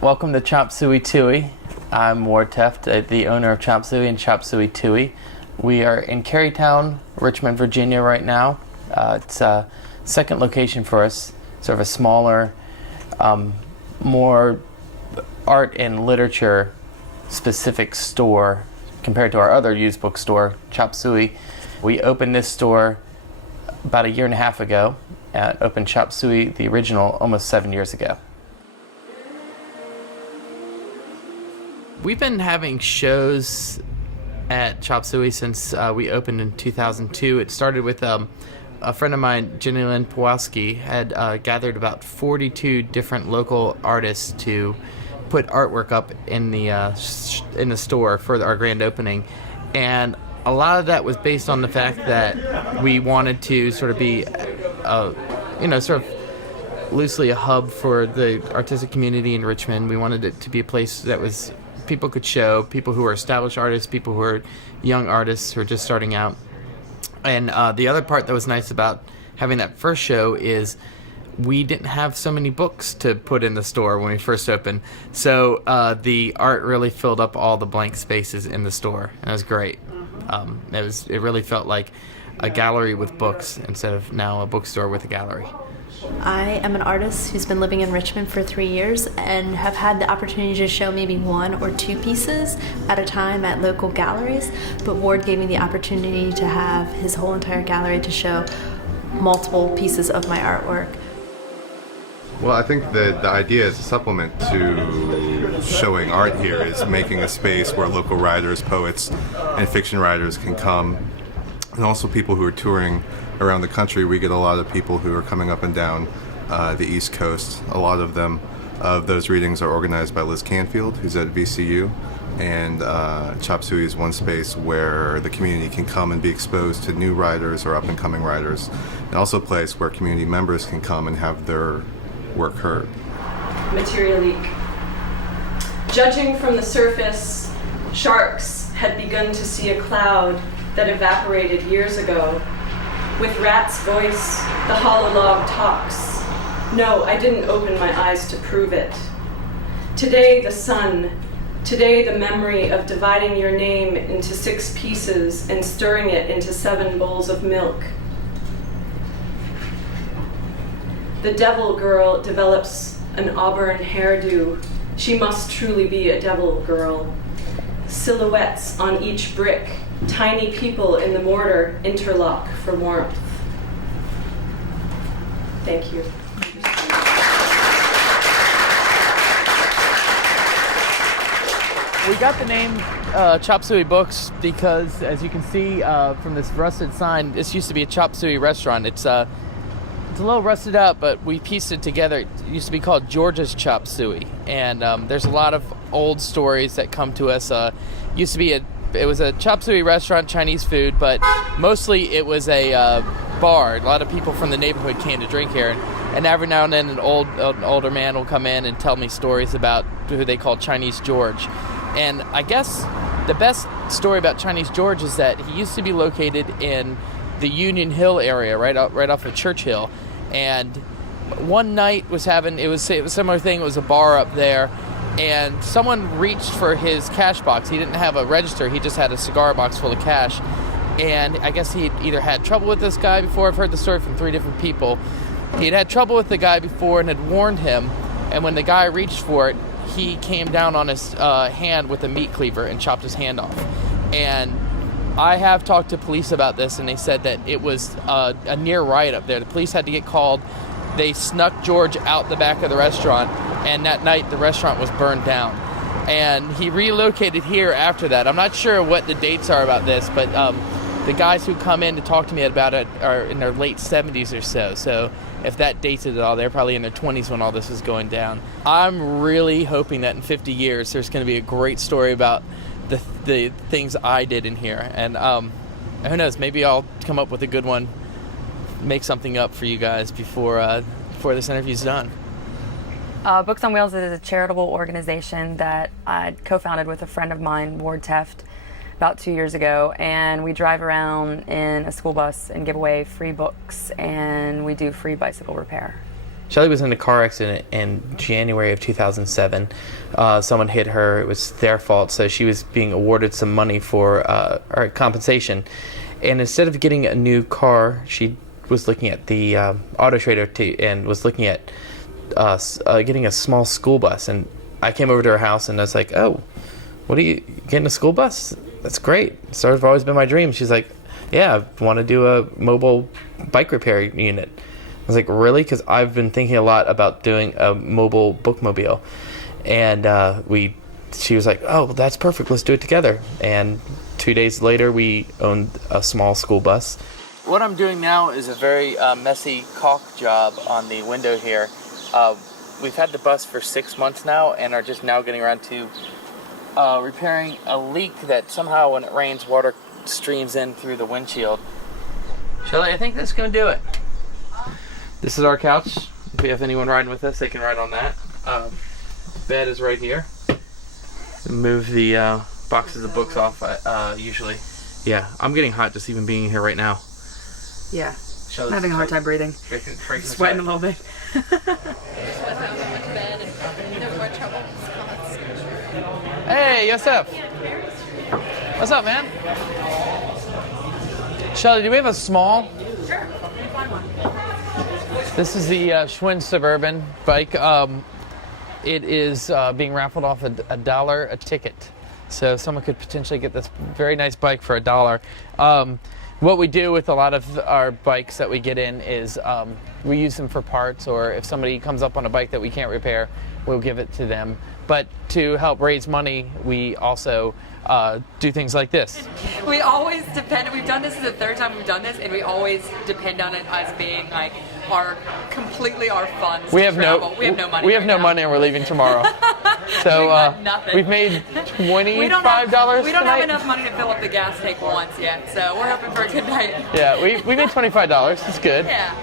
Welcome to VCU-TV. I'm Ward Teft, the owner of Suey and VCU-TV. We are in Carytown, Richmond, Virginia right now. It's a second location for us, sort of a smaller, more art and literature specific store compared to our other used book store, Suey. We opened this store about 1.5 years ago, opened Suey, the original, almost 7 years ago. We've been having shows at Suey since we opened in 2002. It started with a friend of mine, Jenny Lynn Pawlowski, had gathered about 42 different local artists to put artwork up in the store for our grand opening, and a lot of that was based on the fact that we wanted to sort of be, sort of loosely a hub for the artistic community in Richmond. We wanted it to be a place that was people could show, people who are established artists, people who are young artists who are just starting out. And the other part that was nice about having that first show is we didn't have so many books to put in the store when we first opened. So the art really filled up all the blank spaces in the store, and it was great. It really felt like a gallery with books instead of now a bookstore with a gallery. I am an artist who's been living in Richmond for 3 years and have had the opportunity to show maybe 1 or 2 pieces at a time at local galleries, but Ward gave me the opportunity to have his whole entire gallery to show multiple pieces of my artwork. Well, I think that the idea as a supplement to showing art here is making a space where local writers, poets, and fiction writers can come, and also people who are touring around the country. We get a lot of people who are coming up and down the East Coast. A lot of those readings are organized by Liz Canfield, who's at VCU, and Suey is one space where the community can come and be exposed to new writers or up-and-coming writers, and also a place where community members can come and have their work heard. Material leak. Judging from the surface, sharks had begun to see a cloud that evaporated years ago. With Rat's voice, the hollow log talks. No, I didn't open my eyes to prove it. Today, the sun. Today, the memory of dividing your name into 6 pieces and stirring it into 7 bowls of milk. The devil girl develops an auburn hairdo. She must truly be a devil girl. Silhouettes on each brick. Tiny people in the mortar interlock for warmth. Thank you. We got the name Suey Books because, as you can see from this rusted sign, this used to be a Suey restaurant. It's a little rusted out, but we pieced it together. It used to be called George's Suey, and there's a lot of old stories that come to us. It was a Suey restaurant, Chinese food, but mostly it was a bar. A lot of people from the neighborhood came to drink here, and every now and then an older man will come in and tell me stories about who they call Chinese George. And I guess the best story about Chinese George is that he used to be located in the Union Hill area, right off of Churchill. And one night it was a similar thing. It was a bar up there, and someone reached for his cash box. He didn't have a register, he just had a cigar box full of cash. And I guess he either had trouble with this guy before. I've heard the story from 3 different people. He'd had trouble with the guy before and had warned him, and when the guy reached for it, he came down on his hand with a meat cleaver and chopped his hand off. And I have talked to police about this, and they said that it was a near riot up there. The police had to get called. They snuck George out the back of the restaurant, and that night the restaurant was burned down. And he relocated here after that. I'm not sure what the dates are about this, but the guys who come in to talk to me about it are in their late 70s or so. So if that dates it at all, they're probably in their 20s when all this was going down. I'm really hoping that in 50 years there's going to be a great story about the things I did in here. And who knows, maybe I'll come up with a good one, make something up for you guys before this interview's done. Books on Wheels is a charitable organization that I co-founded with a friend of mine, Ward Teft, about 2 years ago, and we drive around in a school bus and give away free books, and we do free bicycle repair. Shelly was in a car accident in January of 2007. Someone hit her. It was their fault, so she was being awarded some money for or compensation. And instead of getting a new car, she was looking at the Auto Trader and was looking at getting a small school bus. And I came over to her house and I was like, "Oh, what are you getting, a school bus? That's great. It's sort of always been my dream." She's like, "Yeah, I want to do a mobile bike repair unit." I was like, "Really?" Because I've been thinking a lot about doing a mobile bookmobile. And she was like, "Oh, that's perfect. Let's do it together." And 2 days later, we owned a small school bus. What I'm doing now is a very messy caulk job on the window here. We've had the bus for 6 months now and are just now getting around to repairing a leak that somehow when it rains, water streams in through the windshield. Shelly, I think that's going to do it. This is our couch. If we have anyone riding with us, they can ride on that. Bed is right here. Move the boxes of books off usually. Yeah, I'm getting hot just even being here right now. Yeah. Shelly's I'm having a hard time breathing. Sweating a little bit. Hey, Yosef. What's up, man? Shelly, do we have a small? Sure. Let me find one. This is the Schwinn Suburban bike. It is being raffled off $1 a ticket. So someone could potentially get this very nice bike for $1. What we do with a lot of our bikes that we get in is we use them for parts, or if somebody comes up on a bike that we can't repair, we'll give it to them. But to help raise money, we also do things like this. We always depend. We've done this is the third time we've done this, and we always depend on it as being like our funds. We have no money. We have no money, and we're leaving tomorrow. So we've made $25. We don't have enough money to fill up the gas tank once yet. So we're hoping for a good night. Yeah, we made $25. It's good. Yeah.